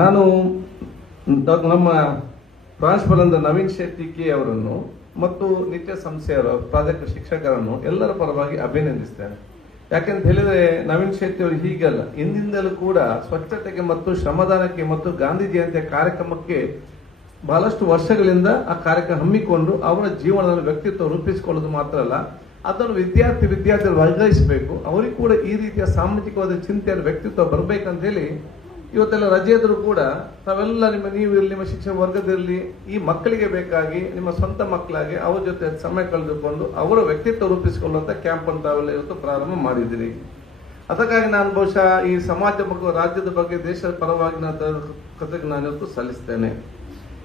ನಾನು ನಮ್ಮ ಪ್ರಾಂಶುಪಾಲ ನವೀನ್ ಶೆಟ್ಟಿ ಕೆ ಅವರನ್ನು ಮತ್ತು ನಿತ್ಯ ಸಂಸ್ಥೆಯವರ ಪ್ರಾಜೆಕ್ಟ್ ಶಿಕ್ಷಕರನ್ನು ಎಲ್ಲರ ಪರವಾಗಿ ಅಭಿನಂದಿಸ್ತೇನೆ. ಯಾಕೆಂತ ಹೇಳಿದ್ರೆ ನವೀನ್ ಶೆಟ್ಟಿ ಅವರು ಹೀಗಲ್ಲ, ಹಿಂದಿಂದಲೂ ಕೂಡ ಸ್ವಚ್ಛತೆಗೆ ಮತ್ತು ಶ್ರಮದಾನಕ್ಕೆ ಮತ್ತು ಗಾಂಧಿ ಜಯಂತಿಯ ಕಾರ್ಯಕ್ರಮಕ್ಕೆ ಬಹಳಷ್ಟು ವರ್ಷಗಳಿಂದ ಆ ಕಾರ್ಯಕ್ರಮ ಹಮ್ಮಿಕೊಂಡು ಅವರ ಜೀವನದಲ್ಲಿ ವ್ಯಕ್ತಿತ್ವ ರೂಪಿಸಿಕೊಳ್ಳೋದು ಮಾತ್ರ ಅಲ್ಲ, ಅದನ್ನು ವಿದ್ಯಾರ್ಥಿಗಳು ವರ್ಗಾಯಿಸಬೇಕು. ಅವರಿಗೆ ಕೂಡ ಈ ರೀತಿಯ ಸಾಮಾಜಿಕವಾದ ಚಿಂತೆಯ ವ್ಯಕ್ತಿತ್ವ ಬರಬೇಕಂತ ಹೇಳಿ ಇವತ್ತೆಲ್ಲ ರಜೆ ಇದ್ರೂ ಕೂಡ ತಾವೆಲ್ಲ ನೀವು ಇರಲಿ, ನಿಮ್ಮ ಶಿಕ್ಷಣ ವರ್ಗದಿರಲಿ, ಈ ಮಕ್ಕಳಿಗೆ ಬೇಕಾಗಿ ನಿಮ್ಮ ಸ್ವಂತ ಮಕ್ಕಳಾಗಿ ಅವ್ರ ಜೊತೆ ಸಮಯ ಕಳೆದುಕೊಂಡು ಅವರ ವ್ಯಕ್ತಿತ್ವ ರೂಪಿಸಿಕೊಳ್ಳುವಂತ ಕ್ಯಾಂಪ್ ಅಂತ ತಾವೆಲ್ಲ ಇವತ್ತು ಪ್ರಾರಂಭ ಮಾಡಿದ್ದೀರಿ. ಅದಕ್ಕಾಗಿ ನಾನು ಬಹುಶಃ ಈ ಸಮಾಜ ಮತ್ತು ರಾಜ್ಯದ ಬಗ್ಗೆ ದೇಶದ ಪರವಾಗಿ ನಾನು ಇವತ್ತು ಸಲ್ಲಿಸ್ತೇನೆ.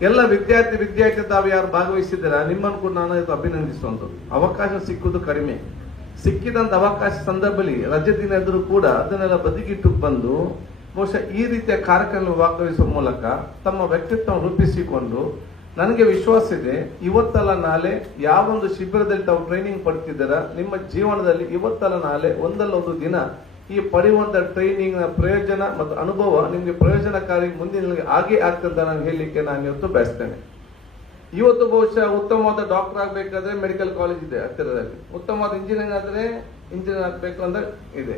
ಎಲ್ಲ ವಿದ್ಯಾರ್ಥಿ ತಾವು ಯಾರು ಭಾಗವಹಿಸಿದ್ದೀರಾ ನಿಮ್ಮನ್ನು ಕೂಡ ನಾನು ಇವತ್ತು ಅಭಿನಂದಿಸುವಂಥದ್ದು. ಅವಕಾಶ ಸಿಕ್ಕುವುದು ಕಡಿಮೆ, ಸಿಕ್ಕಿದಂತ ಅವಕಾಶ ಸಂದರ್ಭದಲ್ಲಿ ರಜೆ ದಿನ ಇದ್ರೂ ಕೂಡ ಅದನ್ನೆಲ್ಲ ಬದಿಗಿಟ್ಟು ಬಂದು ಬಹುಶಃ ಈ ರೀತಿಯ ಕಾರ್ಯಕ್ರಮ ಭಾಗವಹಿಸುವ ಮೂಲಕ ತಮ್ಮ ವ್ಯಕ್ತಿತ್ವ ರೂಪಿಸಿಕೊಂಡು, ನನಗೆ ವಿಶ್ವಾಸ ಇದೆ ಇವತ್ತಲ್ಲ ನಾಳೆ ಯಾವೊಂದು ಶಿಬಿರದಲ್ಲಿ ತಾವು ಟ್ರೈನಿಂಗ್ ಪಡ್ತಿದ್ದೀರಾ, ನಿಮ್ಮ ಜೀವನದಲ್ಲಿ ಇವತ್ತಲ್ಲ ನಾಳೆ ಒಂದಲ್ಲ ಒಂದು ದಿನ ಈ ಪಡೆಯುವಂತ ಟ್ರೈನಿಂಗ್ ನ ಪ್ರಯೋಜನ ಮತ್ತು ಅನುಭವ ನಿಮ್ಗೆ ಪ್ರಯೋಜನಕಾರಿ ಮುಂದಿನ ಆಗೇ ಆಗ್ತದೆ ನಾನು ಹೇಳಲಿಕ್ಕೆ ನಾನು ಇವತ್ತು ಬಯಸ್ತೇನೆ. ಇವತ್ತು ಬಹುಶಃ ಉತ್ತಮವಾದ ಡಾಕ್ಟರ್ ಆಗ್ಬೇಕಾದ್ರೆ ಮೆಡಿಕಲ್ ಕಾಲೇಜ್ ಇದೆ ಹತ್ತಿರದಲ್ಲಿ, ಉತ್ತಮವಾದ ಇಂಜಿನಿಯರಿಂಗ್ ಆದ್ರೆ ಇಂಜಿನಿಯರ್ ಆಗ್ಬೇಕು ಅಂದ್ರೆ ಇದೆ,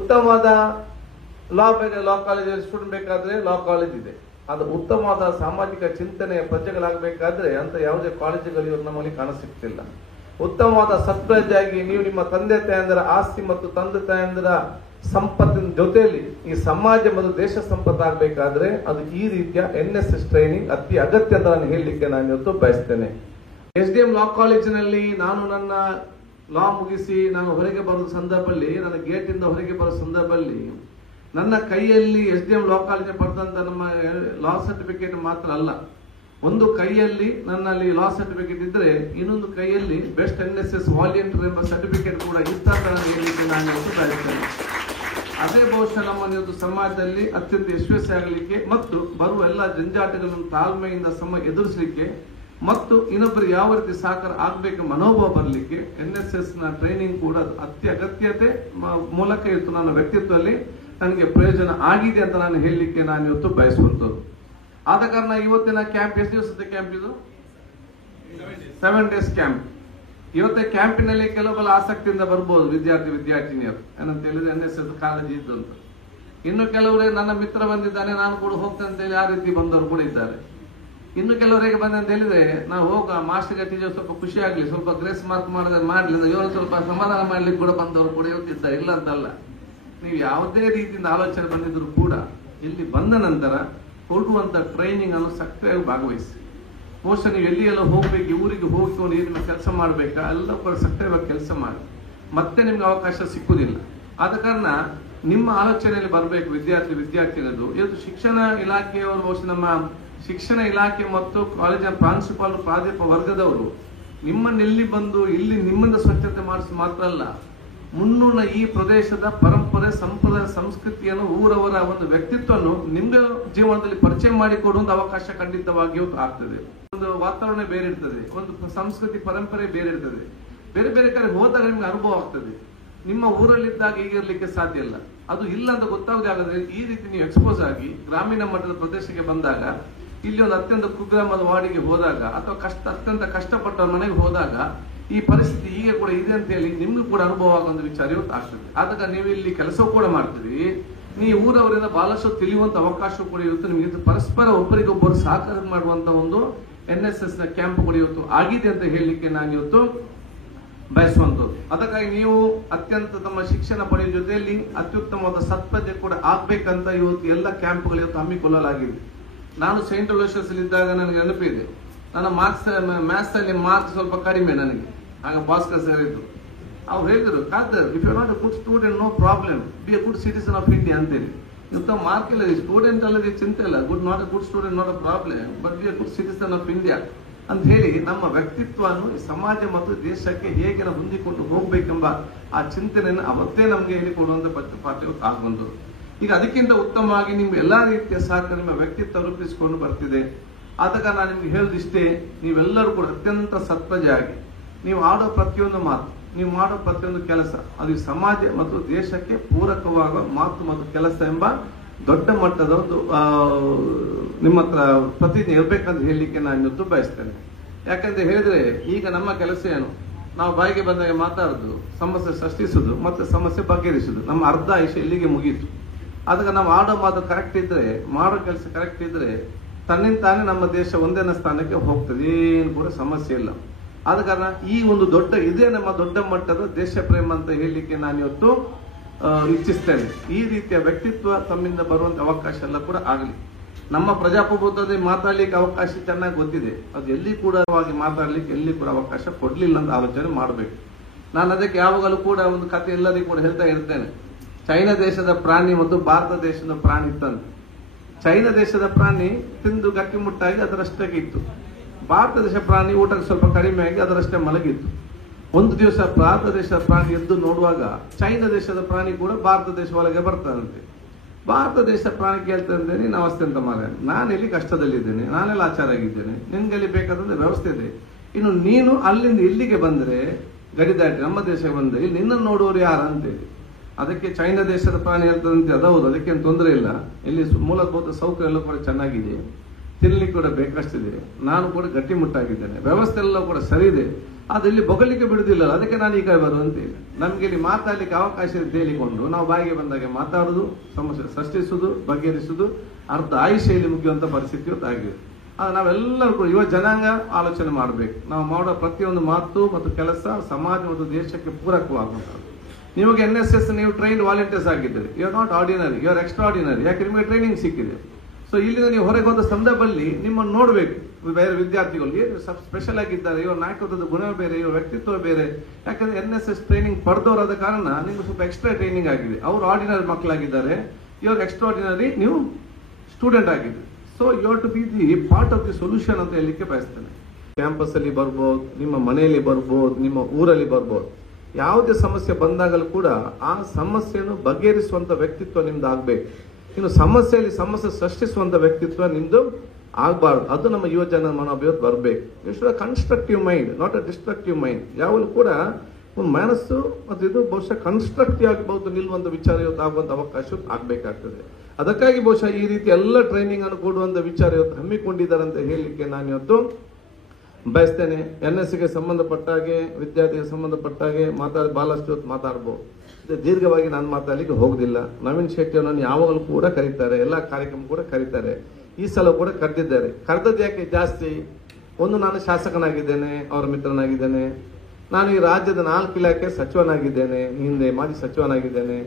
ಉತ್ತಮವಾದ ಲಾ ಕಾಲೇಜಲ್ಲಿ ಸ್ಟೂಡೆಂಟ್ ಬೇಕಾದ್ರೆ ಲಾ ಕಾಲೇಜ್ ಇದೆ. ಅದು ಉತ್ತಮವಾದ ಸಾಮಾಜಿಕ ಚಿಂತನೆಯ ಪ್ರಜೆಗಳಾಗಬೇಕಾದ್ರೆ ಅಂತ ಯಾವುದೇ ಕಾಲೇಜುಗಳು ಇವತ್ತು ನಮ್ಮಲ್ಲಿ ಕಾಣಸಿಗ್ತಿಲ್ಲ. ಉತ್ತಮವಾದ ಸತ್ಪ್ರಜೆಯಾಗಿ ನೀವು ನಿಮ್ಮ ತಂದೆ ತಾಯಂದಿರ ಆಸ್ತಿ ಮತ್ತು ತಂದೆ ತಾಯಂದಿರ ಸಂಪತ್ತಿನ ಜೊತೆಯಲ್ಲಿ ಈ ಸಮಾಜ ಮತ್ತು ದೇಶ ಸಂಪತ್ತಾಗಬೇಕಾದ್ರೆ ಅದು ಈ ರೀತಿಯ NSS ಟ್ರೈನಿಂಗ್ ಅತಿ ಅಗತ್ಯ ಅಂತ ನಾನು ಹೇಳಲಿಕ್ಕೆ ನಾನು ಇವತ್ತು ಬಯಸ್ತೇನೆ. SDM ಲಾ ಕಾಲೇಜಿನಲ್ಲಿ ನಾನು ನನ್ನ ಲಾ ಮುಗಿಸಿ ನಾನು ಹೊರಗೆ ಬರೋ ಸಂದರ್ಭದಲ್ಲಿ, ನನ್ನ ಗೇಟ್ ಇಂದ ಹೊರಗೆ ಬರೋ ಸಂದರ್ಭದಲ್ಲಿ ನನ್ನ ಕೈಯಲ್ಲಿ SDM ಲಾ ಕಾಲೇಜ್ ಪಡೆದಂತ ನಮ್ಮ ಲಾ ಸರ್ಟಿಫಿಕೇಟ್ ಮಾತ್ರ ಅಲ್ಲ, ಒಂದು ಕೈಯಲ್ಲಿ ನನ್ನಲ್ಲಿ ಲಾ ಸರ್ಟಿಫಿಕೇಟ್ ಇದ್ರೆ ಇನ್ನೊಂದು ಕೈಯಲ್ಲಿ ಬೆಸ್ಟ್ NSS ವಾಲಿಯಂಟರ್ ಎಂಬ ಸರ್ಟಿಫಿಕೇಟ್ ಕೂಡ ಇತ್ತ ಹೇಳಲಿಕ್ಕೆ ನಾನು ಬಯಸ್ತೇನೆ. ಅದೇ ಬಹುಶಃ ನಮ್ಮ ಇವತ್ತು ಸಮಾಜದಲ್ಲಿ ಅತ್ಯಂತ ಯಶಸ್ವಿ ಆಗಲಿಕ್ಕೆ ಮತ್ತು ಬರುವ ಎಲ್ಲ ಜಂಜಾಟಗಳನ್ನು ತಾಳ್ಮೆಯಿಂದ ಎದುರಿಸಲಿಕ್ಕೆ ಮತ್ತು ಇನ್ನೊಬ್ಬರು ಯಾವ ರೀತಿ ಸಹಕಾರ ಆಗ್ಬೇಕು ಮನೋಭಾವ ಬರಲಿಕ್ಕೆ NSS ನ ಟ್ರೈನಿಂಗ್ ಕೂಡ ಅತಿ ಅಗತ್ಯತೆ ಮೂಲಕ ಇವತ್ತು ನನ್ನ ವ್ಯಕ್ತಿತ್ವದಲ್ಲಿ ನನಗೆ ಪ್ರಯೋಜನ ಆಗಿದೆ ಅಂತ ನಾನು ಹೇಳಲಿಕ್ಕೆ ನಾನು ಇವತ್ತು ಬಯಸುವಂಥದ್ದು. ಆದ ಕಾರಣ ಇವತ್ತಿನ ಕ್ಯಾಂಪ್ ಎಷ್ಟು ದಿವಸದ ಕ್ಯಾಂಪ್ ಇದು? 7 days ಕ್ಯಾಂಪ್. ಇವತ್ತೇ ಕ್ಯಾಂಪಿನಲ್ಲಿ ಕೆಲವೊಬ್ಬರು ಆಸಕ್ತಿಯಿಂದ ಬರ್ಬೋದು ವಿದ್ಯಾರ್ಥಿನಿಯರು, ಏನಂತ ಹೇಳಿದ್ರೆ NSS ಕಾಲೇಜ್ ಇದ್ದು ಅಂತ. ಇನ್ನು ಕೆಲವರೇ ನನ್ನ ಮಿತ್ರ ಬಂದಿದ್ದಾನೆ ನಾನು ಕೂಡ ಹೋಗ್ತೇನೆ ಅಂತ ಹೇಳಿ ಆ ರೀತಿ ಬಂದವರು ಕೂಡ ಇದ್ದಾರೆ. ಇನ್ನು ಕೆಲವರಿಗೆ ಬಂದ ಅಂತ ಹೇಳಿದ್ರೆ ನಾವು ಹೋಗ ಮಾಸ್ಟರ್ಗೆ ಟೀಚರ್ ಸ್ವಲ್ಪ ಖುಷಿ ಆಗ್ಲಿ, ಸ್ವಲ್ಪ ಗ್ರೇಸ್ ಮಾರ್ಕ್ ಮಾಡಿದ್ರೆ ಮಾಡ್ಲಿ, ಇವರು ಸ್ವಲ್ಪ ಸಮಾಧಾನ ಮಾಡ್ಲಿಕ್ಕೆ ಕೂಡ ಬಂದವರು ಕೂಡ ಇವತ್ತಿದ್ದಾರೆ, ಇಲ್ಲ ಅಂತಲ್ಲ. ನೀವು ಯಾವುದೇ ರೀತಿಯಿಂದ ಆಲೋಚನೆ ಬಂದಿದ್ರು ಕೂಡ ಇಲ್ಲಿ ಬಂದ ನಂತರ ಕೊಡುವಂತ ಟ್ರೈನಿಂಗ್ ಅನ್ನು ಸಕ್ರಿಯವಾಗಿ ಭಾಗವಹಿಸಿ. ಬಹುಶಃ ನೀವು ಎಲ್ಲಿ ಹೋಗ್ಬೇಕು, ಊರಿಗೆ ಹೋಗ್ಕೊಂಡು ಏನಿನ ಕೆಲಸ ಮಾಡ್ಬೇಕಾ ಎಲ್ಲ ಕೂಡ ಸಕ್ರಿಯವಾಗಿ ಕೆಲಸ ಮಾಡಿ, ಮತ್ತೆ ನಿಮ್ಗೆ ಅವಕಾಶ ಸಿಕ್ಕುದಿಲ್ಲ. ಆದ ಕಾರಣ ನಿಮ್ಮ ಆಲೋಚನೆಯಲ್ಲಿ ಬರಬೇಕು ವಿದ್ಯಾರ್ಥಿಗಳದ್ದು. ಇವತ್ತು ಶಿಕ್ಷಣ ಇಲಾಖೆಯವರು ಬಹುಶಃ ನಮ್ಮ ಶಿಕ್ಷಣ ಇಲಾಖೆ ಮತ್ತು ಕಾಲೇಜಿನ ಪ್ರಾಂಶುಪಾಲರು ಪ್ರಾಧ್ಯಾಪಕ ವರ್ಗದವರು ನಿಮ್ಮನ್ನೆಲ್ಲಿ ಬಂದು ಇಲ್ಲಿ ನಿಮ್ಮಿಂದ ಸ್ವಚ್ಛತೆ ಮಾಡಿಸಿ ಮಾತ್ರ ಅಲ್ಲ, ಮುನ್ನೂರ ಈ ಪ್ರದೇಶದ ಪರಂಪರೆ ಸಂಪ್ರದಾಯ ಸಂಸ್ಕೃತಿಯನ್ನು ಊರವರ ಒಂದು ವ್ಯಕ್ತಿತ್ವವನ್ನು ನಿಮ್ಮ ಜೀವನದಲ್ಲಿ ಪರಿಚಯ ಮಾಡಿಕೊಡುವಂತ ಅವಕಾಶ ಖಂಡಿತವಾಗಿಯೂ ಆಗ್ತದೆ. ಒಂದು ವಾತಾವರಣ ಬೇರೆ ಇರ್ತದೆ, ಒಂದು ಸಂಸ್ಕೃತಿ ಪರಂಪರೆ ಬೇರೆ ಇರ್ತದೆ, ಬೇರೆ ಬೇರೆ ಕಡೆ ಹೋದಾಗ ನಿಮ್ಗೆ ಅನುಭವ ಆಗ್ತದೆ. ನಿಮ್ಮ ಊರಲ್ಲಿದ್ದಾಗ ಈಗಿರ್ಲಿಕ್ಕೆ ಸಾಧ್ಯ ಇಲ್ಲ, ಅದು ಇಲ್ಲ ಅಂತ ಗೊತ್ತಾಗದೆ ಆಗದ್ರೆ ಈ ರೀತಿ ನೀವು ಎಕ್ಸ್ಪೋಸ್ ಆಗಿ ಗ್ರಾಮೀಣ ಮಟ್ಟದ ಪ್ರದೇಶಕ್ಕೆ ಬಂದಾಗ, ಇಲ್ಲಿ ಒಂದು ಅತ್ಯಂತ ಕುಗ್ರಾಮದ ವಾರ್ಡಿಗೆ ಹೋದಾಗ ಅಥವಾ ಅತ್ಯಂತ ಕಷ್ಟಪಟ್ಟ ಮನೆಗೆ ಹೋದಾಗ ಈ ಪರಿಸ್ಥಿತಿ ಹೀಗೆ ಕೂಡ ಇದೆ ಅಂತ ಹೇಳಿ ನಿಮ್ಗೂ ಕೂಡ ಅನುಭವ ಆಗುವಂತ ವಿಚಾರ ಇವತ್ತು ಆಗ್ತದೆ. ಆದಾಗ ನೀವು ಇಲ್ಲಿ ಕೆಲಸ ಕೂಡ ಮಾಡ್ತೀರಿ, ನೀವು ಊರವರಿಂದ ಬಹಳಷ್ಟು ತಿಳಿಯುವಂತ ಅವಕಾಶ ಕೂಡ ಇರುತ್ತೆ ನಿಮಗೆ. ಪರಸ್ಪರ ಒಬ್ಬರಿಗೊಬ್ಬರು ಸಹಕಾರ ಮಾಡುವಂತ ಒಂದು NSS ನ ಕ್ಯಾಂಪ್ ಕೂಡ ಇವತ್ತು ಆಗಿದೆ ಅಂತ ಹೇಳಲಿಕ್ಕೆ ನಾನು ಇವತ್ತು ಬಯಸುವಂತದ್ದು. ಅದಕ್ಕಾಗಿ ನೀವು ಅತ್ಯಂತ ತಮ್ಮ ಶಿಕ್ಷಣ ಪಡೆಯುವ ಜೊತೆಯಲ್ಲಿ ಅತ್ಯುತ್ತಮವಾದ ಸತ್ಪ್ರಜೆ ಕೂಡ ಆಗ್ಬೇಕಂತ ಇವತ್ತು ಎಲ್ಲ ಕ್ಯಾಂಪ್ಗಳು ಇವತ್ತು ಹಮ್ಮಿಕೊಳ್ಳಲಾಗಿದೆ. ನಾನು ಸೈಂಟ್ ಅಲೋಷಿಯಸ್ ಇದ್ದಾಗ ನನಗೆ ನೆನಪಿದೆ, ನನ್ನ ಮ್ಯಾಥ್ಸ್ ಅಲ್ಲಿ ಮಾರ್ಕ್ಸ್ ಸ್ವಲ್ಪ ಕಡಿಮೆ ನನಗೆ. ಆಗ ಭಾಸ್ಕರ್ ಸರ್ ಇದ್ರು, ಅವ್ರು ಹೇಳಿದ್ರು, Khadar if you not a good student no problem, be a good citizen of India ಅಂತೇಳಿ. ಇಂಥ ಮಾರ್ಕ್ ಇಲ್ಲ, ಸ್ಟೂಡೆಂಟ್ ಅಲ್ಲದೆ ಚಿಂತೆ ಇಲ್ಲ, not a good student not a problem but be a good citizen of India ಅಂತ ಹೇಳಿ ನಮ್ಮ ವ್ಯಕ್ತಿತ್ವವನ್ನು ಸಮಾಜ ಮತ್ತು ದೇಶಕ್ಕೆ ಹೇಗೆ ನಾವು ಹೊಂದಿಕೊಂಡು ಹೋಗ್ಬೇಕೆಂಬ ಆ ಚಿಂತನೆಯನ್ನು ಅವತ್ತೇ ನಮಗೆ ಹೇಳಿಕೊಡುವಂತ ಪಾಠ ಆಗುವಂಥದ್ದು. ಈಗ ಅದಕ್ಕಿಂತ ಉತ್ತಮವಾಗಿ ನಿಮ್ಗೆ ಎಲ್ಲಾ ರೀತಿಯ ಸಹಕಾರ ನಿಮ್ಮ ವ್ಯಕ್ತಿತ್ವ ರೂಪಿಸಿಕೊಂಡು ಬರ್ತಿದೆ. ಆದಾಗ ನಾನು ನಿಮ್ಗೆ ಹೇಳುದಿಷ್ಟೇ, ನೀವೆಲ್ಲರೂ ಕೂಡ ಅತ್ಯಂತ ಸತ್ಪ್ರಜೆಯಾಗಿ ನೀವು ಆಡೋ ಪ್ರತಿಯೊಂದು ಮಾತು ನೀವು ಮಾಡೋ ಪ್ರತಿಯೊಂದು ಕೆಲಸ ಅದು ಸಮಾಜ ಮತ್ತು ದೇಶಕ್ಕೆ ಪೂರಕವಾಗುವ ಮಾತು ಮತ್ತು ಕೆಲಸ ಎಂಬ ದೊಡ್ಡ ಮಟ್ಟದ ಒಂದು ನಿಮ್ಮ ಹತ್ರ ಪ್ರತಿಜ್ಞೆ ಇರ್ಬೇಕಂತ ಹೇಳಲಿಕ್ಕೆ ನಾನು ಇವತ್ತು ಬಯಸ್ತೇನೆ. ಯಾಕಂತ ಹೇಳಿದ್ರೆ ಈಗ ನಮ್ಮ ಕೆಲಸ ಏನು, ನಾವು ಬಾಯಿಗೆ ಬಂದಾಗ ಮಾತಾಡುದು, ಸಮಸ್ಯೆ ಸೃಷ್ಟಿಸುದು ಮತ್ತೆ ಸಮಸ್ಯೆ ಬಗೆಹರಿಸುದು. ನಮ್ಮ ಅರ್ಧ ಆಯುಷ ಇಲ್ಲಿಗೆ ಮುಗೀತು. ಅದಕ್ಕೆ ನಾವು ಆಡೋ ಮಾತು ಕರೆಕ್ಟ್ ಇದ್ರೆ, ಮಾಡೋ ಕೆಲಸ ಕರೆಕ್ಟ್ ಇದ್ರೆ ತನ್ನಿಂದ ತಾನೇ ನಮ್ಮ ದೇಶ ಒಂದೇನ ಸ್ಥಾನಕ್ಕೆ ಹೋಗ್ತದೆ, ಏನು ಕೂಡ ಸಮಸ್ಯೆ ಇಲ್ಲ. ಆದ ಕಾರಣ ಈ ಒಂದು ಇದೇ ನಮ್ಮ ದೊಡ್ಡ ಮಟ್ಟದ ದೇಶ ಪ್ರೇಮ ಅಂತ ಹೇಳಲಿಕ್ಕೆ ನಾನು ಇವತ್ತು ಇಚ್ಛಿಸ್ತೇನೆ. ಈ ರೀತಿಯ ವ್ಯಕ್ತಿತ್ವ ತಮ್ಮಿಂದ ಬರುವಂತ ಅವಕಾಶ ಎಲ್ಲ ಕೂಡ ಆಗಲಿ. ನಮ್ಮ ಪ್ರಜಾಪ್ರಭುತ್ವದಲ್ಲಿ ಮಾತಾಡ್ಲಿಕ್ಕೆ ಅವಕಾಶ ಚೆನ್ನಾಗಿ ಗೊತ್ತಿದೆ, ಅದು ಎಲ್ಲಿ ಕೂಡ ಮಾತಾಡ್ಲಿಕ್ಕೆ ಎಲ್ಲಿ ಕೂಡ ಅವಕಾಶ ಕೊಡ್ಲಿಲ್ಲ ಅಂತ ಆಲೋಚನೆ ಮಾಡಬೇಕು. ನಾನು ಅದಕ್ಕೆ ಯಾವಾಗಲೂ ಕೂಡ ಒಂದು ಕಥೆ ಎಲ್ಲರಿಗೂ ಕೂಡ ಹೇಳ್ತಾ ಇರ್ತೇನೆ. ಚೈನಾ ದೇಶದ ಪ್ರಾಣಿ ಮತ್ತು ಭಾರತ ದೇಶದ ಪ್ರಾಣಿ ಇತ್ತಂತೆ. ಚೈನಾ ದೇಶದ ಪ್ರಾಣಿ ತಿಂದು ಗಟ್ಟಿಮುಟ್ಟಾಗಿ ಅದರಷ್ಟಕ್ಕೆ ಇತ್ತು. ಭಾರತ ದೇಶ ಪ್ರಾಣಿ ಊಟಕ್ಕೆ ಸ್ವಲ್ಪ ಕಡಿಮೆ ಆಗಿ ಅದರಷ್ಟೇ ಮಲಗಿತ್ತು. ಒಂದು ದಿವಸ ಭಾರತ ದೇಶದ ಪ್ರಾಣಿ ಎದ್ದು ನೋಡುವಾಗ ಚೈನಾ ದೇಶದ ಪ್ರಾಣಿ ಕೂಡ ಭಾರತ ದೇಶ ಒಳಗೆ ಬರ್ತಾನಂತೆ. ಭಾರತ ದೇಶ ಪ್ರಾಣಿ ಕೇಳ್ತಂದ್ರೆ ನೀನು ಅವಸ್ಥೆ ಅಂತ ಮಾರ, ನಾನು ಇಲ್ಲಿ ಕಷ್ಟದಲ್ಲಿದ್ದೇನೆ, ನಾನೆಲ್ಲ ಆಚಾರ ಆಗಿದ್ದೇನೆ, ನಿನ್ಗೆಲ್ಲಿ ಬೇಕಾದಂದ್ರೆ ವ್ಯವಸ್ಥೆ ಇದೆ, ಇನ್ನು ನೀನು ಅಲ್ಲಿಂದ ಇಲ್ಲಿಗೆ ಬಂದ್ರೆ ಗಡಿ ದಾಟಿ ನಮ್ಮ ದೇಶಕ್ಕೆ ಬಂದ್ರೆ ಇಲ್ಲಿ ನಿನ್ನನ್ನು ನೋಡುವವರು ಯಾರು ಅಂತೇಳಿ. ಅದಕ್ಕೆ ಚೈನಾ ದೇಶದ ಪ್ರಾಣಿ ಹೇಳ್ತದಂತೆ, ಅದೌದು, ಅದಕ್ಕೇನು ತೊಂದರೆ ಇಲ್ಲ, ಇಲ್ಲಿ ಮೂಲಭೂತ ಸೌಕರ್ಯ ಎಲ್ಲ ಕೂಡ ಚೆನ್ನಾಗಿದೆ, ತಿನ್ಲಿಕ್ಕೆ ಕೂಡ ಬೇಕಷ್ಟಿದೆ, ನಾನು ಕೂಡ ಗಟ್ಟಿಮುಟ್ಟಾಗಿದ್ದೇನೆ, ವ್ಯವಸ್ಥೆ ಎಲ್ಲ ಕೂಡ ಸರಿ ಇದೆ, ಅದು ಇಲ್ಲಿ ಬೊಗಲಿಕ್ಕೆ ಬಿಡುದಿಲ್ಲ, ಅದಕ್ಕೆ ನಾನು ಈ ಕಡೆ ಬರುವಂತೇಳಿ. ನಮ್ಗೆ ಇಲ್ಲಿ ಮಾತಾಡ್ಲಿಕ್ಕೆ ಅವಕಾಶ ಹೇಳಿಕೊಂಡು ನಾವು ಬಾಯಿಗೆ ಬಂದಾಗೆ ಮಾತಾಡುದು, ಸಮಸ್ಯೆ ಸೃಷ್ಟಿಸುದು, ಬಗೆಹರಿಸುದು, ಅರ್ಧ ಆಯುಷ್ಯ ಇಲ್ಲಿ ಮುಗಿಯುವಂತ ಪರಿಸ್ಥಿತಿ ಆಗಿದೆ. ಅದು ನಾವೆಲ್ಲರೂ ಕೂಡ ಯುವ ಜನಾಂಗ ಆಲೋಚನೆ ಮಾಡಬೇಕು. ನಾವು ಮಾಡೋ ಪ್ರತಿಯೊಂದು ಮಾತು ಮತ್ತು ಕೆಲಸ ಸಮಾಜ ಮತ್ತು ದೇಶಕ್ಕೆ ಪೂರಕವಾಗುವಂಥದ್ದು. ನಿಮಗೆ NSS ನೀವು ಟ್ರೈನ್ ವಾಲಂಟಿಯರ್ಸ್ ಆಗಿದ್ದೀರಿ, you are not ordinary, you are extraordinary. ಯಾಕೆ ನಿಮಗೆ ಟ್ರೈನಿಂಗ್ ಸಿಕ್ಕಿದೆ. ಸೊ ಇಲ್ಲಿಂದ ನೀವು ಹೊರಗೆ ಹೋದ ಸಂದರ್ಭದಲ್ಲಿ ನಿಮ್ಮನ್ನು ನೋಡಬೇಕು, ಬೇರೆ ವಿದ್ಯಾರ್ಥಿಗಳು ಏನು ಸ್ಪೆಷಲ್ ಆಗಿದ್ದಾರೆ, ಇವ್ರ ನಾಯಕತ್ವದ ಗುಣ ಬೇರೆ, ಇವ್ರ ವ್ಯಕ್ತಿತ್ವ ಬೇರೆ. ಯಾಕಂದ್ರೆ NSS ಟ್ರೈನಿಂಗ್ ಪಡೆದವರಾದ ಕಾರಣ ನಿಮ್ಗೆ ಸ್ವಲ್ಪ ಎಕ್ಸ್ಟ್ರಾ ಟ್ರೈನಿಂಗ್ ಆಗಿದೆ. ಅವರು ಆರ್ಡಿನರಿ ಮಕ್ಕಳಾಗಿದ್ದಾರೆ, ಇವ್ರು ಎಕ್ಸ್ಟ್ರಾರ್ಡಿನರಿ, ನೀವು ಸ್ಟೂಡೆಂಟ್ ಆಗಿದ್ದೀರಿ. So you have to be the part of the solution ಅಂತ ಹೇಳಲಿಕ್ಕೆ ಬಯಸ್ತೇನೆ. ಕ್ಯಾಂಪಸ್ ಅಲ್ಲಿ ಬರ್ಬೋದು, ನಿಮ್ಮ ಮನೆಯಲ್ಲಿ ಬರ್ಬೋದು, ನಿಮ್ಮ ಊರಲ್ಲಿ ಬರ್ಬೋದು. ಯಾವುದೇ ಸಮಸ್ಯೆ ಬಂದಾಗಲೂ ಕೂಡ ಆ ಸಮಸ್ಯೆಯನ್ನು ಬಗೆಹರಿಸುವಂತ ವ್ಯಕ್ತಿತ್ವ ನಿಮ್ದು ಆಗ್ಬೇಕು. ಇನ್ನು ಸಮಸ್ಯೆಯಲ್ಲಿ ಸಮಸ್ಯೆ ಸೃಷ್ಟಿಸುವಂತ ವ್ಯಕ್ತಿತ್ವ ನಿಮ್ದು ಆಗ್ಬಾರ್ದು. ಅದು ನಮ್ಮ ಯುವ ಜನ ಮನೋಭಾವಕ್ಕೆ ಬರಬೇಕು. ಇಷ್ಟು constructive mind, not a destructive mind. ಯಾವಾಗಲೂ ಕೂಡ ಒಂದು ಮನಸ್ಸು ಮತ್ತು ಇದು ಬಹುಶಃ ಕನ್ಸ್ಟ್ರಕ್ಟಿವ್ ಆಗಬಹುದು ನಿಲ್ಲುವಂತ ವಿಚಾರ ಇವತ್ತು ಆಗುವಂತ ಅವಕಾಶ ಆಗ್ಬೇಕಾಗ್ತದೆ. ಅದಕ್ಕಾಗಿ ಬಹುಶಃ ಈ ರೀತಿ ಎಲ್ಲ ಟ್ರೈನಿಂಗ್ ಅನ್ನು ಕೊಡುವಂತ ವಿಚಾರ ಇವತ್ತು ಹಮ್ಮಿಕೊಂಡಿದ್ದಾರೆ ಅಂತ ಹೇಳಲಿಕ್ಕೆ ನಾನು ಇವತ್ತು ಬಯಸ್ತೇನೆ. NSSಗೆ ಸಂಬಂಧಪಟ್ಟ ಹಾಗೆ, ವಿದ್ಯಾರ್ಥಿಗೆ ಸಂಬಂಧಪಟ್ಟ ಹಾಗೆ ಬಹಳಷ್ಟು ಹೊತ್ತು ಮಾತಾಡಬಹುದು. ದೀರ್ಘವಾಗಿ ನಾನು ಮಾತಾಡಲಿಕ್ಕೆ ಹೋಗುದಿಲ್ಲ. ನವೀನ್ ಶೆಟ್ಟಿ ಅವರನ್ನು ಯಾವಾಗಲೂ ಕೂಡ ಕರೀತಾರೆ, ಎಲ್ಲಾ ಕಾರ್ಯಕ್ರಮ ಕೂಡ ಕರೀತಾರೆ. ಈ ಸಲ ಕೂಡ ಕರೆದಿದ್ದಾರೆ. ಕರೆದದ್ದು ಯಾಕೆ ಜಾಸ್ತಿ? ಒಂದು, ನಾನು ಶಾಸಕನಾಗಿದ್ದೇನೆ, ಅವರ ಮಿತ್ರನಾಗಿದ್ದೇನೆ. ನಾನು ಈ ರಾಜ್ಯದ 4 ಇಲಾಖೆ ಸಚಿವನಾಗಿದ್ದೇನೆ, ಹಿಂದೆ ಮಾಜಿ ಸಚಿವನಾಗಿದ್ದೇನೆ.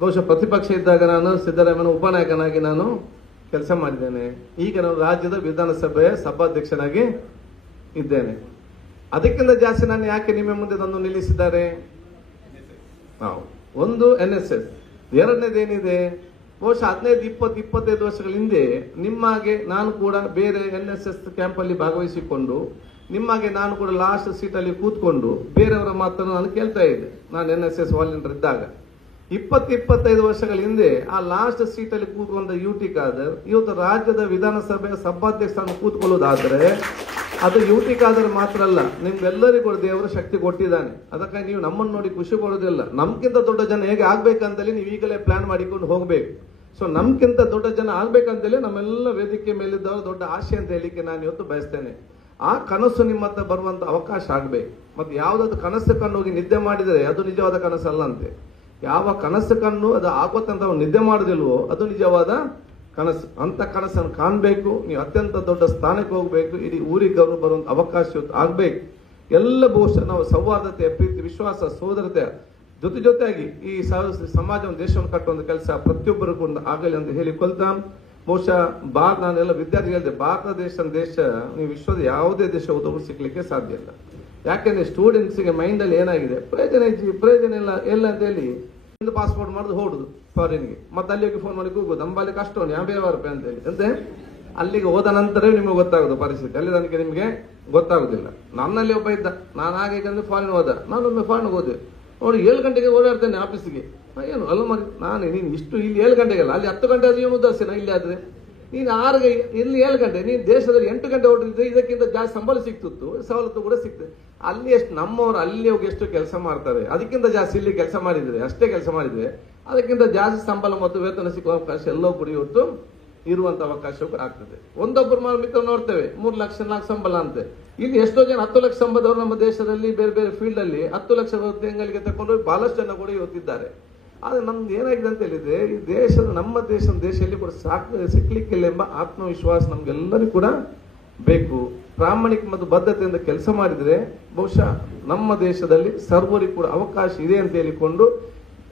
ಬಹುಶಃ ಪ್ರತಿಪಕ್ಷ ಇದ್ದಾಗ ನಾನು ಸಿದ್ದರಾಮಯ್ಯನ ಉಪನಾಯಕನಾಗಿ ನಾನು ಕೆಲಸ ಮಾಡಿದ್ದೇನೆ. ಈಗ ನಾನು ರಾಜ್ಯದ ವಿಧಾನಸಭೆಯ ಸಭಾಧ್ಯಕ್ಷನಾಗಿ ಇದ್ದೇನೆ. ಅದಕ್ಕಿಂತ ಜಾಸ್ತಿ ನಾನು ಯಾಕೆ ನಿಮ್ಮ ಮುಂದೆ ತಂದು ನಿಲ್ಲಿಸಿದ್ದಾರೆ? ಒಂದು NSS, ಎರಡನೇದೇನಿದೆ, ಬಹುಶಃ 15-20-25 ವರ್ಷಗಳ ಹಿಂದೆ ನಿಮ್ಮಾಗೆ ನಾನು ಕೂಡ ಬೇರೆ NSS ಕ್ಯಾಂಪ್ ಅಲ್ಲಿ ಭಾಗವಹಿಸಿಕೊಂಡು, ನಿಮ್ಮಾಗೆ ನಾನು ಕೂಡ ಲಾಸ್ಟ್ ಸೀಟಲ್ಲಿ ಕೂತ್ಕೊಂಡು ಬೇರೆಯವರ ಮಾತನ್ನು ನಾನು ಕೇಳ್ತಾ ಇದ್ದೆ. ನಾನು NSS ವಾಲಂಟಿಯರ್ ಇದ್ದಾಗ 20-25 ವರ್ಷಗಳ ಹಿಂದೆ ಆ ಲಾಸ್ಟ್ ಸೀಟಲ್ಲಿ ಕೂತ್ಕೊಂಡ UT ಖಾದರ್ ಇವತ್ತು ರಾಜ್ಯದ ವಿಧಾನಸಭೆಯ ಸಭಾಧ್ಯಕ್ಷರನ್ನು ಕೂತ್ಕೊಳ್ಳೋದಾದ್ರೆ ಅದು UT ಖಾದರ್ ಮಾತ್ರ ಅಲ್ಲ, ನಿಮ್ಗೆಲ್ಲರಿಗೂ ದೇವರು ಶಕ್ತಿ ಕೊಟ್ಟಿದ್ದಾನೆ. ಅದಕ್ಕಾಗಿ ನೀವು ನಮ್ಮನ್ನು ನೋಡಿ ಖುಷಿ ಪಡೋದಿಲ್ಲ. ನಮ್ಗಿಂತ ದೊಡ್ಡ ಜನ ಹೇಗೆ ಆಗ್ಬೇಕಂತೇಳಿ ನೀವು ಈಗಲೇ ಪ್ಲಾನ್ ಮಾಡಿಕೊಂಡು ಹೋಗ್ಬೇಕು. ಸೊ ನಮ್ಗಿಂತ ದೊಡ್ಡ ಜನ ಆಗ್ಬೇಕಂತೇಳಿ ನಮ್ಮೆಲ್ಲ ವೇದಿಕೆ ಮೇಲಿದ್ದವರು ದೊಡ್ಡ ಆಶೆ ಅಂತ ಹೇಳಿಕ್ಕೆ ನಾನು ಇವತ್ತು ಬಯಸ್ತೇನೆ. ಆ ಕನಸು ನಿಮ್ಮ ಹತ್ರ ಬರುವಂತ ಅವಕಾಶ ಆಗ್ಬೇಕು. ಮತ್ತೆ ಯಾವ್ದಾದ್ರು ಕನಸು ಕಂಡು ಹೋಗಿ ನಿದ್ದೆ ಮಾಡಿದರೆ ಅದು ನಿಜವಾದ ಕನಸಲ್ಲ ಅಂತೆ. ಯಾವ ಕನಸು ಕಂಡು ಅದು ಆಗುತ್ತಂತ ನಿದ್ದೆ ಮಾಡುದಿಲ್ವೋ ಅದು ನಿಜವಾದ ಕನಸು. ಅಂತ ಕನಸನ್ನು ಕಾಣಬೇಕು. ನೀವು ಅತ್ಯಂತ ದೊಡ್ಡ ಸ್ಥಾನಕ್ಕೆ ಹೋಗ್ಬೇಕು. ಇಡೀ ಊರಿಗೆ ಗೌರವ ಬರುವಂತ ಅವಕಾಶ ಆಗ್ಬೇಕು. ಎಲ್ಲ ಬಹುಶಃ ನಾವು ಸೌಹಾರ್ದತೆ, ಪ್ರೀತಿ, ವಿಶ್ವಾಸ, ಸೋದರತೆ ಜೊತೆಯಾಗಿ ಈ ಸಮಾಜವನ್ನು, ದೇಶವನ್ನು ಕಟ್ಟುವಂತ ಕೆಲಸ ಪ್ರತಿಯೊಬ್ಬರು ಕೂಡ ಆಗಲಿ ಅಂತ ಹೇಳಿಕೊಳ್ತಾ, ಬಹುಶಃ ನಾನೆಲ್ಲ ವಿದ್ಯಾರ್ಥಿ ಹೇಳಿದೆ, ಭಾರತ ದೇಶ ನೀವು ವಿಶ್ವದ ಯಾವುದೇ ದೇಶ ಉದೋಗ ಸಿಗ್ಲಿಕ್ಕೆ ಸಾಧ್ಯ ಇಲ್ಲ. ಯಾಕೆಂದ್ರೆ ಸ್ಟೂಡೆಂಟ್ಸ್ಗೆ ಮೈಂಡ್ ಅಲ್ಲಿ ಏನಾಗಿದೆ, ಪ್ರಯೋಜನ ಇಲ್ಲ ಅಂತ ಹೇಳಿ ಪಾಸ್ಪೋರ್ಟ್ ಮಾಡುದು ಹೋಡುದು ಫಾರಿನ್ಗೆ, ಮತ್ತೆ ಅಲ್ಲಿಗೆ ಫೋನ್ ಮಾಡಿ ಕೂಗುದು ನಂಬಲ್ಲಿ ಕಷ್ಟ ₹50,000 ಅಂತ ಹೇಳಿ. ಅಂದ್ರೆ ಅಲ್ಲಿಗೆ ಹೋದ ನಂತರ ನಿಮಗೆ ಗೊತ್ತಾಗುದು ಪರಿಸ್ಥಿತಿ, ಅಲ್ಲಿ ನನಗೆ ನಿಮ್ಗೆ ಗೊತ್ತಾಗುದಿಲ್ಲ. ನನ್ನಲ್ಲಿ ಒಬ್ಬ ಇದ್ದ, ನಾನು ಹಾಗೆ ಫಾರಿನ್ ಹೋದ, ನಾನೊಮ್ಮೆ ಫಾರಿನ್ ಹೋದೆ, ನೋಡಿ 7 ಗಂಟೆಗೆ ಓಡಾಡ್ತೇನೆ ಆಫೀಸ್ಗೆ. ಏನು ಅಲ್ಲ ಮರಿ, ನೀನು ಇಷ್ಟು ಇಲ್ಲಿ 7 ಗಂಟೆಗೆಲ್ಲ, ಅಲ್ಲಿ 10 ಗಂಟೆ ಆದ್ರೆ ಏನು ಉದಾಸೀನ, ಇಲ್ಲಿ ಆದ್ರೆ ನೀನು 6 ಇಲ್ಲಿ 7 ಗಂಟೆ, ನೀನು ದೇಶದಲ್ಲಿ 8 ಗಂಟೆ ಹೊರಟಿದ್ರೆ ಇದಕ್ಕಿಂತ ಜಾಸ್ತಿ ಸಂಬಳ ಸಿಕ್ತಿತ್ತು, ಸವಲತ್ತು ಕೂಡ ಸಿಗ್ತದೆ. ಅಲ್ಲಿ ಎಷ್ಟು ನಮ್ಮವರು ಅಲ್ಲಿ ಹೋಗಿ ಎಷ್ಟು ಕೆಲಸ ಮಾಡ್ತಾರೆ, ಅದಕ್ಕಿಂತ ಜಾಸ್ತಿ ಇಲ್ಲಿ ಕೆಲಸ ಮಾಡಿದ್ರೆ, ಅಷ್ಟೇ ಕೆಲಸ ಮಾಡಿದ್ರೆ ಅದಕ್ಕಿಂತ ಜಾಸ್ತಿ ಸಂಬಳ ಮತ್ತು ವೇತನ ಸಿಕ್ಕುವ ಅವಕಾಶ ಎಲ್ಲೋ ಕೂಡ ಇವತ್ತು ಇರುವಂತ ಅವಕಾಶ ಆಗ್ತದೆ. ಒಂದೊಬ್ಬರು ಮಿತ್ರ ನೋಡ್ತೇವೆ 3 ಲಕ್ಷ 4 ಸಂಬಳ ಅಂತೆ. ಇಲ್ಲಿ ಎಷ್ಟೋ ಜನ 10 ಲಕ್ಷ ಸಂಬಳದವರು ನಮ್ಮ ದೇಶದಲ್ಲಿ ಬೇರೆ ಬೇರೆ ಫೀಲ್ಡ್ ಅಲ್ಲಿ 10 ಲಕ್ಷ ತಿಂಗಳಿಗೆ ತಕೊಂಡು ಬಹಳಷ್ಟು ಜನ ಕೂಡ ಇವತ್ತಿದ್ದಾರೆ. ಆದ್ರೆ ನಮ್ದು ಏನಾಗಿದೆ ಅಂತ ಹೇಳಿದ್ರೆ, ಈ ನಮ್ಮ ದೇಶದಲ್ಲಿ ಕೂಡ ಸಿಕ್ಲಿಕ್ಕಿಲ್ಲ ಎಂಬ ಆತ್ಮವಿಶ್ವಾಸ ನಮ್ಗೆಲ್ಲರಿಗೂ ಕೂಡ ಬೇಕು. ಪ್ರಾಮಾಣಿಕ ಮತ್ತು ಬದ್ಧತೆಯಿಂದ ಕೆಲಸ ಮಾಡಿದ್ರೆ ಬಹುಶಃ ನಮ್ಮ ದೇಶದಲ್ಲಿ ಸರ್ವರಿಗೂ ಕೂಡ ಅವಕಾಶ ಇದೆ ಅಂತ ಹೇಳಿಕೊಂಡು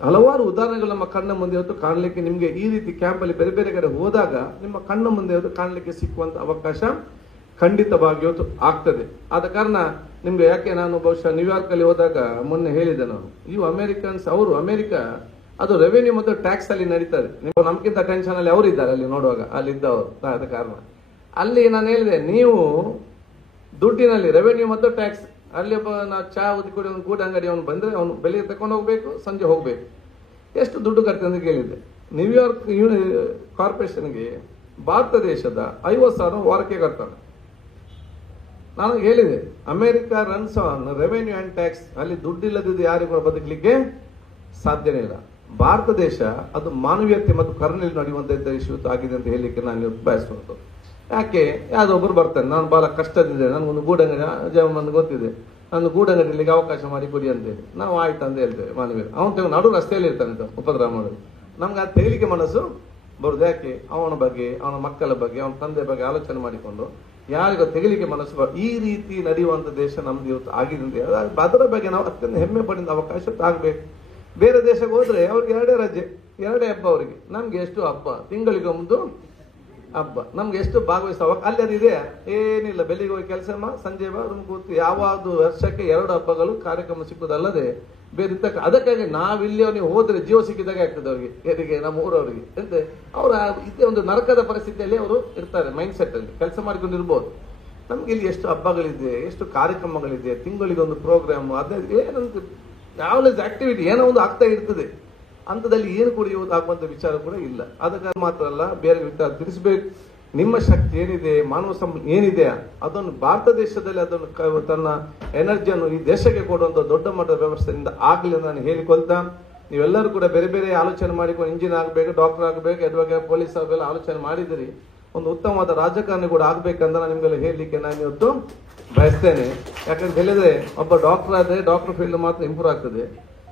ಹಲವಾರು ಉದಾಹರಣೆಗಳು ನಮ್ಮ ಕಣ್ಣ ಮುಂದೆ ಇವತ್ತು ಕಾಣಲಿಕ್ಕೆ, ನಿಮ್ಗೆ ಈ ರೀತಿ ಕ್ಯಾಂಪ್ ಅಲ್ಲಿ ಬೇರೆ ಬೇರೆ ಕಡೆ ಹೋದಾಗ ನಿಮ್ಮ ಕಣ್ಣ ಮುಂದೆ ಇವತ್ತು ಕಾಣಲಿಕ್ಕೆ ಸಿಕ್ಕುವಂತ ಅವಕಾಶ ಖಂಡಿತವಾಗಿ ಇವತ್ತು ಆಗ್ತದೆ. ಆದ ಕಾರಣ ನಿಮ್ಗೆ ಯಾಕೆ ನಾನು ಬಹುಶಃ ನ್ಯೂಯಾರ್ಕ್ ಅಲ್ಲಿ ಹೋದಾಗ ಮೊನ್ನೆ ಹೇಳಿದೆ ನಾನು, ಇವು ಅಮೆರಿಕನ್ಸ್ ಅಮೆರಿಕ ಅದು ರೆವೆನ್ಯೂ ಮತ್ತು ಟ್ಯಾಕ್ಸ್ ಅಲ್ಲಿ ನಡೀತಾರೆ. ನೀವು ನಮ್ಗಿಂತ ಟೆನ್ಷನ್ ಅಲ್ಲಿ ಅವರು ಇದ್ದಾರೆ ಅಲ್ಲಿ ನೋಡುವಾಗ, ಅಲ್ಲಿ ಇದ್ದವರು. ಆದ ಕಾರಣ ಅಲ್ಲಿ ನಾನು ಹೇಳಿದೆ, ನೀವು ದುಡ್ಡಿನಲ್ಲಿ ರೆವೆನ್ಯೂ ಮತ್ತು ಟ್ಯಾಕ್ಸ್ ಅಲ್ಲಿ ಒಬ್ಬ ಚಾ ಕುಡಿ ಒಂದು ಗೂಡ ಅಂಗಡಿ ಅವನು ಬಂದ್ರೆ ಅವನು ಬೆಳಿಗ್ಗೆ ತಕೊಂಡು ಹೋಗ್ಬೇಕು, ಸಂಜೆ ಹೋಗ್ಬೇಕು. ಎಷ್ಟು ದುಡ್ಡು ಕಟ್ತದೆ ಅಂತ ಕೇಳಿದೆ. ನ್ಯೂಯಾರ್ಕ್ ಕಾರ್ಪೊರೇಷನ್ಗೆ ಭಾರತ ದೇಶದ 50,000 ವಾರಕ್ಕೆ ಕಟ್ತಾನೆ. ನಾನು ಹೇಳಿದೆ, America runs on revenue and tax. ಅಲ್ಲಿ ದುಡ್ಡಿಲ್ಲದಿದ್ದು ಯಾರಿಗೂ ಬದುಕಲಿಕ್ಕೆ ಸಾಧ್ಯನೇ ಇಲ್ಲ. ಭಾರತ ದೇಶ ಅದು ಮಾನವೀಯತೆ ಮತ್ತು ಕರುಣೆಯಲ್ಲಿ ನಡೆಯುವಂತ ದೇಶ ಆಗಿದೆ ಅಂತ ಹೇಳಲಿಕ್ಕೆ ನಾನು ಬಯಸ್ಕೊಂಡು. ಯಾಕೆ ಯಾವ್ದೊಬ್ಬರು ಬರ್ತಾನೆ, ನಾನು ಬಹಳ ಕಷ್ಟದಿದ್ದೆ, ನನಗೊಂದು ಗೂಡಂಗಡಿ ಗೊತ್ತಿದೆ, ನಾನು ಗೂಡಂಗಡಿಲಿಗೆ ಅವಕಾಶ ಮಾಡಿ ಕೊಡಿ ಅಂತೇಳಿ ನಾವು ಆಯ್ತು ಅಂತ ಹೇಳ್ತೇವೆ ಮಾನವೀಯ. ಅವನು ನಡು ರಸ್ತೆಯಲ್ಲಿ ಇರ್ತಾನೆ ಉಪದ್ರವ ಮಾಡೋದು. ನಮ್ಗೆ ಅದು ತೆಗಿಲಿಕ್ಕೆ ಮನಸ್ಸು ಬರುದು. ಯಾಕೆ ಅವನ ಬಗ್ಗೆ, ಅವನ ಮಕ್ಕಳ ಬಗ್ಗೆ, ಅವನ ತಂದೆ ಬಗ್ಗೆ ಆಲೋಚನೆ ಮಾಡಿಕೊಂಡು ಯಾರಿಗೂ ತೆಗಿಲಿಕ್ಕೆ ಮನಸ್ಸು ಈ ರೀತಿ ನಡೆಯುವಂತ ದೇಶ ನಮ್ದು ಇವತ್ತು ಆಗಿದೆ ಅಂತ ಹೇಳಿ ಅದರ ಬಗ್ಗೆ ನಾವು ಅತ್ಯಂತ ಹೆಮ್ಮೆ ಪಡಿದ ಅವಕಾಶ ಆಗ್ಬೇಕು. ಬೇರೆ ದೇಶಕ್ಕೆ ಹೋದ್ರೆ ಅವ್ರಿಗೆ 2 ರಜೆ, 2 ಹಬ್ಬ. ಅವರಿಗೆ ನಮ್ಗೆ ಎಷ್ಟು ಹಬ್ಬ, ತಿಂಗಳಿಗೆ ಒಂದು ಹಬ್ಬ, ನಮ್ಗೆ ಎಷ್ಟು ಭಾಗವಹಿಸುವ ಅಲ್ಲಿ ಅದು ಇದೆ ಏನಿಲ್ಲ. ಬೆಳಿಗ್ಗೆ ಹೋಗಿ ಕೆಲಸ ಸಂಜೆ ರೂಮ್ ಕೂತು ಯಾವಾದ್ರು ವರ್ಷಕ್ಕೆ 2 ಹಬ್ಬಗಳು ಕಾರ್ಯಕ್ರಮ ಸಿಕ್ಕುದಲ್ಲದೆ ಬೇರೆ ಇರ್ತಕ್ಕ. ಅದಕ್ಕಾಗಿ ನಾವಿಲ್ಲಿ ನೀವು ಹೋದ್ರೆ ಜೀವ ಸಿಕ್ಕಿದಾಗ ಆಗ್ತದೆ ಅವ್ರಿಗೆ, ಯಾರಿಗೆ ನಮ್ಮ ಊರವರಿಗೆ. ಎಂತೆ ಅವರ ಇದೇ ಒಂದು ನರಕದ ಪರಿಸ್ಥಿತಿಯಲ್ಲಿ ಅವರು ಇರ್ತಾರೆ, ಮೈಂಡ್ ಸೆಟ್ ಅಲ್ಲಿ ಕೆಲಸ ಮಾಡಿಕೊಂಡಿರ್ಬೋದು. ನಮ್ಗೆ ಇಲ್ಲಿ ಎಷ್ಟು ಹಬ್ಬಗಳಿದೆ, ಎಷ್ಟು ಕಾರ್ಯಕ್ರಮಗಳಿದೆ, ತಿಂಗಳಿಗೆ ಒಂದು ಪ್ರೋಗ್ರಾಮ್, ಅದೇ ಏನಂತ ಯಾವ್ದು ಆಕ್ಟಿವಿಟಿ ಏನೋ ಒಂದು ಆಗ್ತಾ ಇರ್ತದೆ. ಅಂತದಲ್ಲಿ ಏನು ಕೂಡ ಇವತ್ತು ಆಗುವಂತ ವಿಚಾರ ಕೂಡ ಇಲ್ಲ. ಅದಕ್ಕೆ ಮಾತ್ರ ಅಲ್ಲ, ಬೇರೆ ವಿಚಾರ ತಿಳಿಸಬೇಕು. ನಿಮ್ಮ ಶಕ್ತಿ ಏನಿದೆ, ಮಾನವ ಸಂಪನ್ಮೂಲ ಏನಿದೆ, ಅದನ್ನು ಭಾರತ ದೇಶದಲ್ಲಿ ಅದನ್ನು ತನ್ನ ಎನರ್ಜಿಯನ್ನು ಈ ದೇಶಕ್ಕೆ ಕೊಡುವಂತ ದೊಡ್ಡ ಮಟ್ಟದ ವ್ಯವಸ್ಥೆಯಿಂದ ಆಗಲಿ ಅಂತ ನಾನು ಹೇಳಿಕೊಳ್ತಾ, ನೀವೆಲ್ಲರೂ ಕೂಡ ಬೇರೆ ಬೇರೆ ಆಲೋಚನೆ ಮಾಡಿಕೊಂಡು ಇಂಜಿನಿಯರ್ ಆಗಬೇಕು, ಡಾಕ್ಟರ್ ಆಗಬೇಕು, ಅಡ್ವೊಕೇಟ್, ಪೊಲೀಸ್ ಆಗಬೇಕು ಆಲೋಚನೆ ಮಾಡಿದಿರಿ. ಒಂದು ಉತ್ತಮವಾದ ರಾಜಕಾರಣಿ ಕೂಡ ಆಗ್ಬೇಕಂತ ನಾನು ನಿಮ್ಗೆಲ್ಲ ಹೇಳಲಿಕ್ಕೆ ನಾನು ಇವತ್ತು ಬಯಸ್ತೇನೆ. ಯಾಕಂತ ಹೇಳಿದ್ರೆ, ಒಬ್ಬ ಡಾಕ್ಟರ್ ಆದ್ರೆ ಡಾಕ್ಟರ್ ಫೀಲ್ಡ್ ಮಾತ್ರ ಇಂಪ್ರೂವ್ ಆಗ್ತದೆ,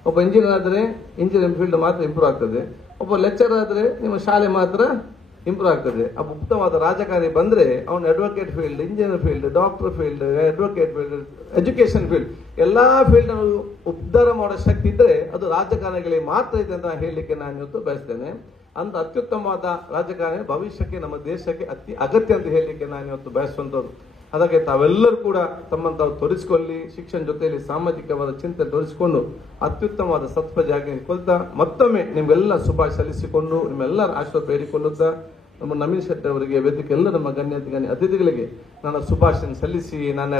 ಒಬ್ಬ ಇಂಜಿನಿಯರ್ ಆದ್ರೆ ಇಂಜಿನಿಯರಿಂಗ್ ಫೀಲ್ಡ್ ಮಾತ್ರ ಇಂಪ್ರೂವ್ ಆಗ್ತದೆ, ಒಬ್ಬ ಲೆಕ್ಚರ್ ಆದ್ರೆ ನಿಮ್ಮ ಶಾಲೆ ಮಾತ್ರ ಇಂಪ್ರೂವ್ ಆಗ್ತದೆ. ಒಬ್ಬ ಉತ್ತಮವಾದ ರಾಜಕಾರಣಿ ಬಂದ್ರೆ ಅವನು advocate field, engineer field, doctor field, advocate field, education field ಎಲ್ಲಾ ಫೀಲ್ಡ್ ಉದ್ಧಾರ ಮಾಡೋ ಶಕ್ತಿ ಇದ್ರೆ ಅದು ರಾಜಕಾರಣಿಗಳಿಗೆ ಮಾತ್ರ ಇದೆ ಅಂತ ಹೇಳಲಿಕ್ಕೆ ನಾನು ಇವತ್ತು ಬಯಸ್ತೇನೆ. ಅಂತ ಅತ್ಯುತ್ತಮವಾದ ರಾಜಕಾರಣಿ ಭವಿಷ್ಯಕ್ಕೆ ನಮ್ಮ ದೇಶಕ್ಕೆ ಅತಿ ಅಗತ್ಯ ಅಂತ ಹೇಳಲಿಕ್ಕೆ ನಾನು ಇವತ್ತು ಬಯಸುವಂತದ್ದು. ಅದಕ್ಕೆ ತಾವೆಲ್ಲರೂ ಕೂಡ ತಮ್ಮನ್ನು ತಾವು ತೋರಿಸಿಕೊಳ್ಳಿ, ಶಿಕ್ಷಣ ಜೊತೆಯಲ್ಲಿ ಸಾಮಾಜಿಕವಾದ ಚಿಂತನೆ ತೋರಿಸಿಕೊಂಡು ಅತ್ಯುತ್ತಮವಾದ ಸತ್ಪ್ರಜೆಯಾಗಿ ಕೊಲ್ತಾ ಮತ್ತೊಮ್ಮೆ ನಿಮ್ಗೆಲ್ಲ ಶುಭಾಶಯ ಸಲ್ಲಿಸಿಕೊಂಡು ನಿಮ್ಮೆಲ್ಲರ ಆಶೀರ್ವಾದ ಬೇಡಿಕೊಳ್ಳುತ್ತಾ ನಮ್ಮ ನವೀನ್ ಶೆಟ್ಟಿ ಅವರಿಗೆ ವೇದಿಕೆ ಎಲ್ಲ ನಮ್ಮ ಗಣ್ಯ ಅತಿಥಿಗಳಿಗೆ ನನ್ನ ಶುಭಾಶಯ ಸಲ್ಲಿಸಿ ನನ್ನ